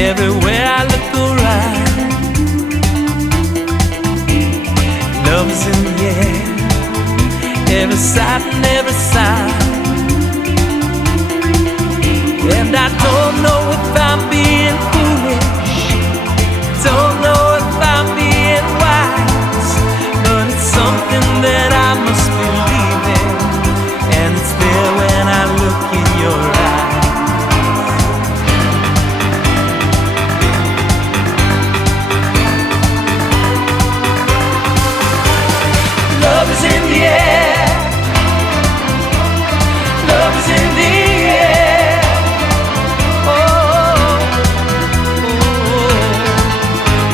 Everywhere I look around, love is in the air, every sight and every sound. And I don't know if I'm being foolish, don't know if I'm being wise, but it's something that I must believe in, and it's there when I look in your eyes. Love is in the air, love is in the air. Oh, oh,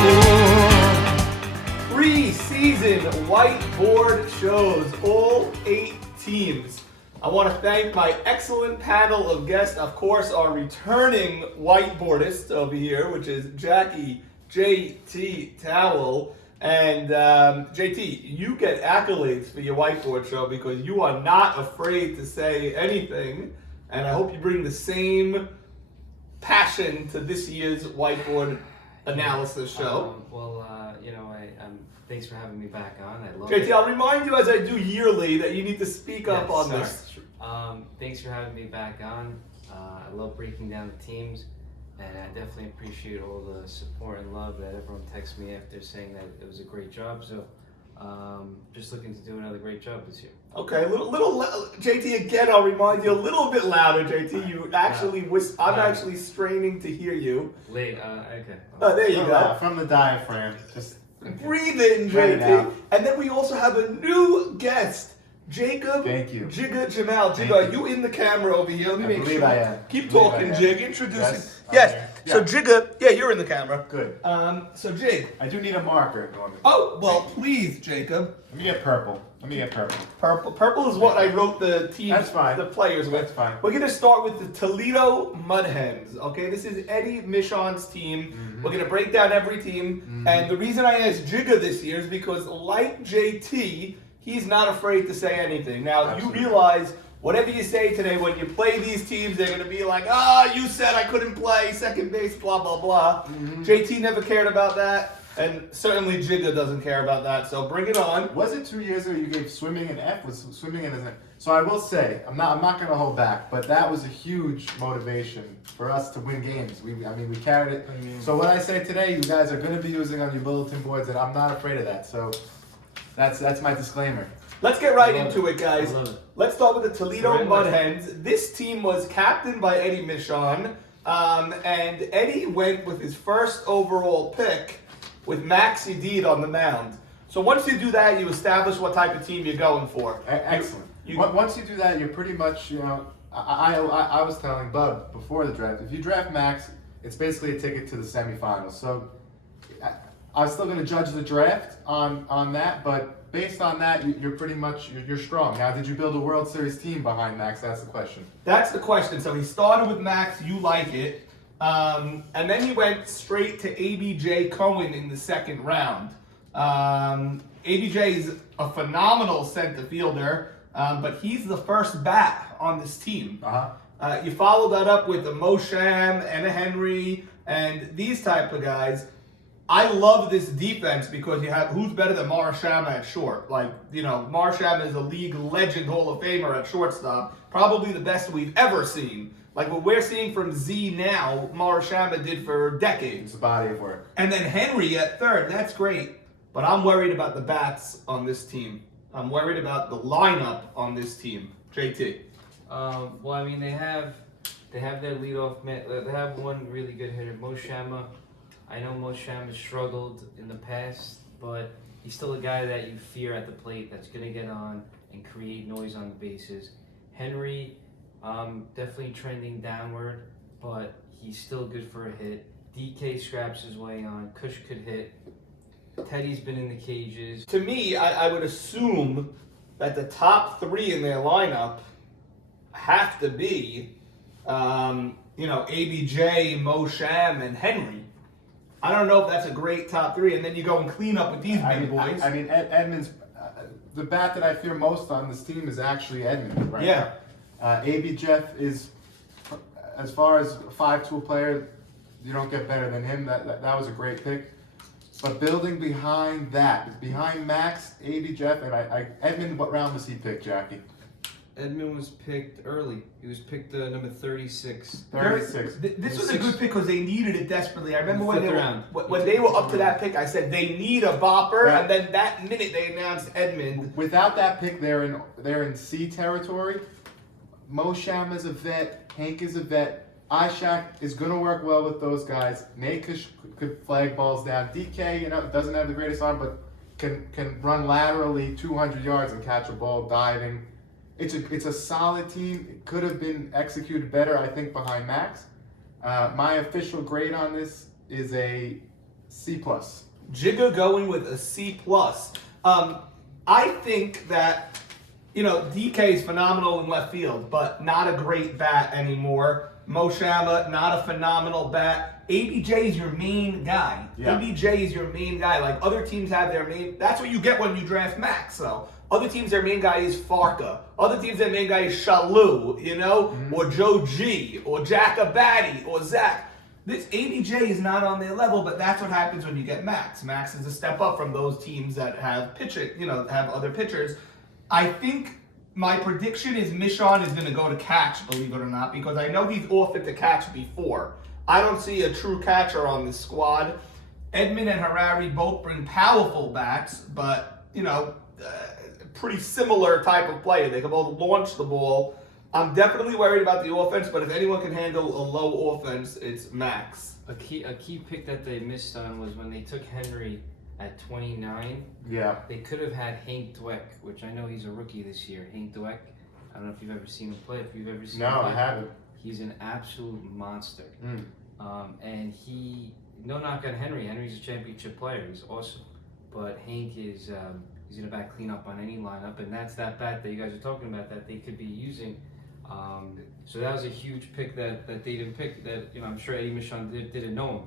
oh. Preseason whiteboard shows, all 8 teams. I want to thank my excellent panel of guests, of course, our returning whiteboardist over here, which is Jackie JT Towell. And JT, you get accolades for your whiteboard show because you are not afraid to say anything. And I hope you bring the same passion to this year's whiteboard analysis show. Thanks for having me back on. I love JT, it. I'll remind you as I do yearly that you need to speak up on this. Thanks for having me back on. I love breaking down the teams, and I definitely appreciate all the support and love that everyone texts me after saying that it was a great job. So, just looking to do another great job this year. Okay, little JT again. I'll remind you a little bit louder, JT. You actually I'm actually straining to hear you. Okay. Oh, there you go. From the diaphragm. Just breathe in, Let it JT. out. And then we also have a new guest, Jacob. Thank you. Jigga Jamal. Thank Jigga, are you. you in the camera over here? Let me I make believe sure. I am. Keep I believe talking, I am. Jig. Introducing. Yes. Yes. Okay. So Yeah. Jigga, yeah, you're in the camera. good. So Jig. I do need a marker, Norman. Oh well, please, Jacob. Let me get purple. Purple is what I wrote the team, That's fine. the players with. That's fine. We're gonna start with the Toledo Mudhens. Okay, this is Eddie Michon's team. Mm-hmm. We're gonna break down every team, and the reason I asked Jigga this year is because, like JT, he's not afraid to say anything. Now Absolutely. you realize whatever you say today, when you play these teams, they're gonna be like, you said I couldn't play second base, blah blah blah. Mm-hmm. JT never cared about that. And certainly Jigga doesn't care about that, so bring it on. Was it 2 years ago you gave swimming an F? Was swimming an F? So I will say, I'm not going to hold back, but that was a huge motivation for us to win games. We carried it. So what I say today, you guys are going to be using on your bulletin boards, and I'm not afraid of that. So that's my disclaimer. Let's get right I love into it. it, guys. I love it. Let's start with the Toledo Very much. Mudhens. This team was captained by Eddie Michon, and Eddie went with his first overall pick with Max Yedid on the mound. So once you do that, you establish what type of team you're going for. Excellent. Once you do that, you're pretty much, I was telling Bub before the draft, if you draft Max, it's basically a ticket to the semifinals. So I was still going to judge the draft on that, but based on that, you're pretty much, you're strong. Now, did you build a World Series team behind Max? That's the question. That's the question. So he started with Max, you like it. And then he went straight to ABJ Cohen in the second round. ABJ is a phenomenal center fielder, but he's the first bat on this team. You follow that up with a Mosham and a Henry and these type of guys. I love this defense because you have who's better than Marsham at short. Marsham is a league legend Hall of Famer at shortstop, probably the best we've ever seen. Like what we're seeing from Z now, Marshama did for decades. It's a body of work. And then Henry at third, that's great. But I'm worried about the bats on this team. I'm worried about the lineup on this team. JT. They have their leadoff man. They have one really good hitter, Mo Shama. I know Mo Shama struggled in the past, but he's still a guy that you fear at the plate that's going to get on and create noise on the bases. Henry, definitely trending downward, but he's still good for a hit. DK scraps his way on. Kush could hit. Teddy's been in the cages. To me, I would assume that the top three in their lineup have to be, ABJ, Mosham, and Henry. I don't know if that's a great top three, and then you go and clean up with these big boys. Edmonds, the bat that I fear most on this team is actually Edmonds, right? Yeah. AB Jeff is, as far as a 5-tool player, you don't get better than him. That was a great pick. But building behind that, behind Max, AB Jeff, and Edmund, what round was he picked, Jackie? Edmund was picked early. He was picked number 36. 36. This was a good pick because they needed it desperately. I remember when Fifth they were up to that pick, I said they need a bopper, Right. and then that minute they announced Edmund. Without that pick, they're in C territory. Mo Sham is a vet. Hank is a vet. Ishak is going to work well with those guys. Nate could flag balls down. DK, doesn't have the greatest arm, but can run laterally 200 yards and catch a ball diving. It's a solid team. It could have been executed better, I think, behind Max. My official grade on this is a C+. Jigga going with a C+. I think that, DK is phenomenal in left field, but not a great bat anymore. Mo Shama, not a phenomenal bat. ABJ is your main guy. Yeah. ABJ is your main guy. Like, other teams have their main... That's what you get when you draft Max, so... Other teams, their main guy is Farka. Other teams, their main guy is Shalou, or Joe G, or Jack Abadi, or Zach. This ABJ is not on their level, but that's what happens when you get Max. Max is a step up from those teams that have have other pitchers. I think my prediction is Michon is going to go to catch, believe it or not, because I know he's offered to catch before. I don't see a true catcher on this squad. Edmund and Harari both bring powerful bats, but, pretty similar type of player. They can both launch the ball. I'm definitely worried about the offense, but if anyone can handle a low offense, it's Max. A key pick that they missed on was when they took Henry at 29. Yeah. They could have had Hank Dweck, which I know he's a rookie this year. Hank Dweck, I don't know if you've ever seen him play. If you've ever seen him play. No, I haven't. He's an absolute monster. And no knock on Henry. Henry's a championship player. He's awesome. But Hank is... he's going to bat cleanup on any lineup, and that's that bat that you guys are talking about that they could be using. So that was a huge pick that they didn't pick. That I'm sure Eddie Michon didn't know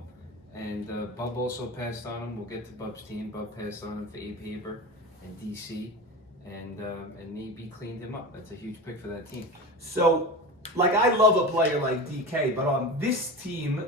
him, and Bub also passed on him. We'll get to Bub's team. Bub passed on him for Abe Haber and DC, and AB cleaned him up. That's a huge pick for that team. So, I love a player like DK, but on this team,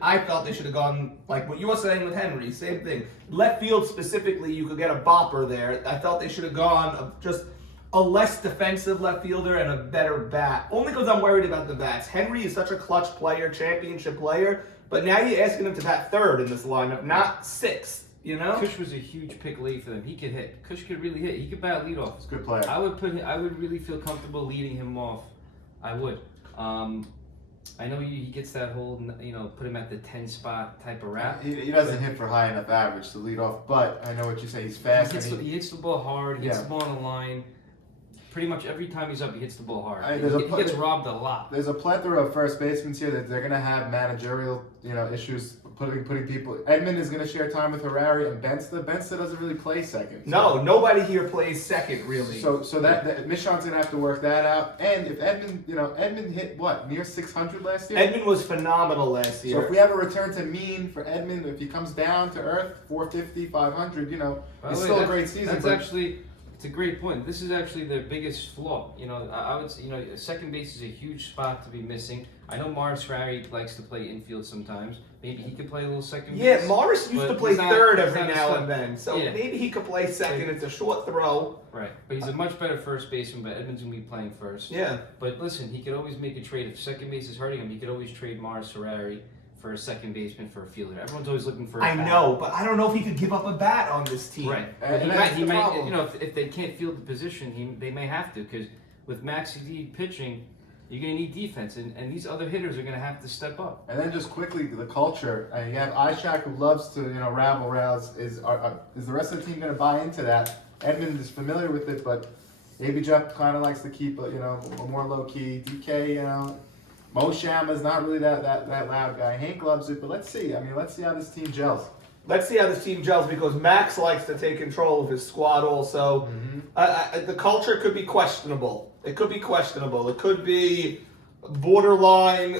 I felt they should have gone, like what you were saying with Henry, same thing. Left field specifically, you could get a bopper there. I felt they should have gone just a less defensive left fielder and a better bat. Only because I'm worried about the bats. Henry is such a clutch player, championship player, but now you're asking him to bat third in this lineup, not sixth, Kush was a huge pick late for them. He could hit. Kush could really hit. He could bat leadoff. He's a good player. I would really feel comfortable leading him off. I would. I know he gets that whole, put him at the 10 spot type of rap. He doesn't hit for high enough average to lead off, but I know what you say. He's fast. He hits the ball hard. He hits the ball on the line. Pretty much every time he's up, he hits the ball hard. He gets robbed a lot. There's a plethora of first basemen here that they're going to have managerial, issues putting people. Edmund is going to share time with Harari and Bensta. Bensta doesn't really play second. No, nobody here plays second, really. So that Michon's going to have to work that out. And if Edmund hit what, near 600 last year? Edmund was phenomenal last year. So if we have a return to mean for Edmund, if he comes down to earth, 450, 500, it's still a great season. It's a great point. This is actually their biggest flaw. I would say, second base is a huge spot to be missing. I know Morris Harari likes to play infield sometimes. Maybe he could play a little second base. Yeah, Morris used to play third every now and then. So maybe he could play second. It's a short throw. Right. But he's a much better first baseman, but Edmund's going to be playing first. Yeah. But listen, he could always make a trade. If second base is hurting him, he could always trade Morris Harari for a second baseman for a fielder. Everyone's always looking for a bat. I know, but I don't know if he could give up a bat on this team. Right. And he might, if they can't field the position, they may have to, because with Max Ead pitching, you're going to need defense, and these other hitters are going to have to step up. And then just quickly, the culture. You have Ishak, who loves to rabble rouse. Is the rest of the team going to buy into that? Edmund is familiar with it, but AB Jeff kind of likes to keep more low key. DK, Mo Shama is not really that loud guy. Hank loves it, but let's see. Let's see how this team gels. Let's see how this team gels, because Max likes to take control of his squad also. The culture could be questionable. It could be questionable. It could be borderline.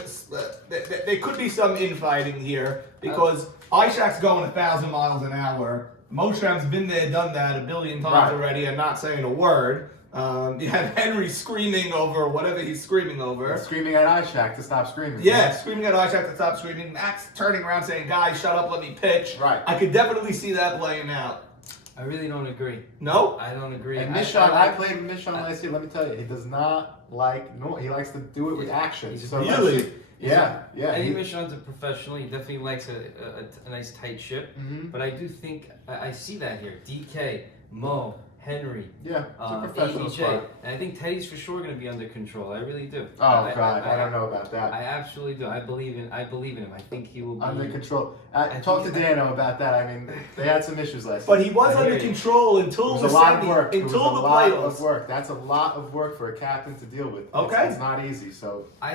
There could be some infighting here, because Ishak's going 1,000 miles an hour. Mosham's been there, done that a billion times already, and not saying a word. You have Henry screaming over whatever he's screaming over. Screaming at Ishak to stop screaming. Yeah, screaming at Ishak to stop screaming. Max turning around saying, "Guys, shut up, let me pitch." Right. I could definitely see that playing out. I really don't agree. No? I don't agree. And Michon, I played with Michon last year. Let me tell you, he does not like no. He likes to do it with action. So Really? Yeah. Eddie Michon's a professional. He definitely likes a nice tight ship. Mm-hmm. But I do think I see that here. DK, Mo, Henry. Yeah, it's a professional ABJ. squad. And I think Teddy's for sure going to be under control. I really do. Oh God, I don't know about that. I absolutely do. I believe in him. I think he will be Under control. Talk to Dano about that. I mean, they had some issues last But year. he was under control It until was the a lot of work. until the a lot playoffs. of work. That's a lot of work for a captain to deal with. Okay. It's not easy. So I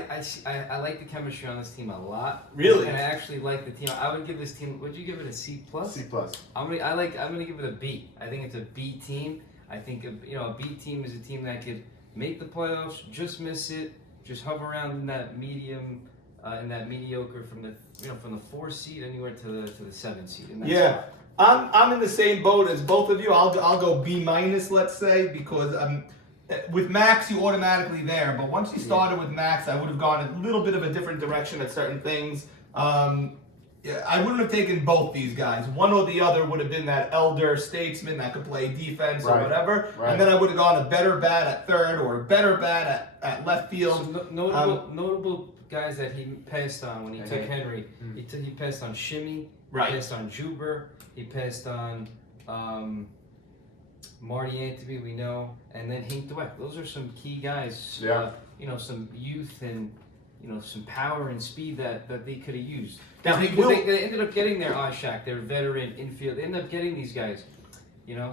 like the chemistry on this team a lot. Really? And I actually like the team. I would give this team. Would you give it a C plus? C plus. I'm gonna give it a B. I think it's a B team. I think a B team is a team that could make the playoffs, just miss it, just hover around in that medium, in that mediocre from the 4 seed anywhere to the 7 seed. And that's Yeah, I'm in the same boat as both of you. I'll go B minus, let's say, because with Max you automatically there. But once you started with Max, I would have gone a little bit of a different direction at certain things. Yeah, I wouldn't have taken both these guys. One or the other would have been that elder statesman that could play defense or whatever. Right. And then I would have gone a better bat at third or a better bat at left field. So notable guys that he passed on when he took Henry. He passed on Shimmy. Right. He passed on Juber. He passed on Marty Antony, we know, and then Hank Dweck. Those are some key guys. Yeah. Some youth and some power and speed that they could have used. Now, he Because will- they ended up getting their Ishak, their veteran infield. They ended up getting these guys,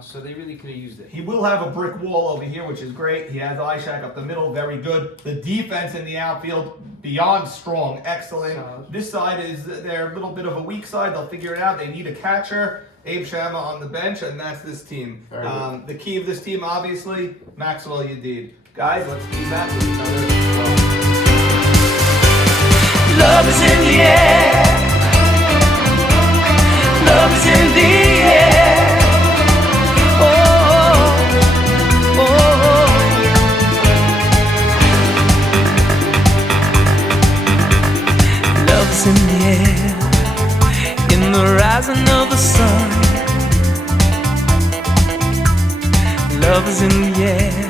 so they really could have used it. He will have a brick wall over here, which is great. He has Ishak up the middle, very good. The defense in the outfield, beyond strong, excellent. Solid. This side is their little bit of a weak side. They'll figure it out. They need a catcher. Abe Shama on the bench, and that's this team. Very good. The key of this team, obviously, Maxwell Yadid. Guys, let's be back with another. Love is in the air. Love is in the air. Oh, oh, oh. Love is in the air. In the rising of the sun. Love is in the air.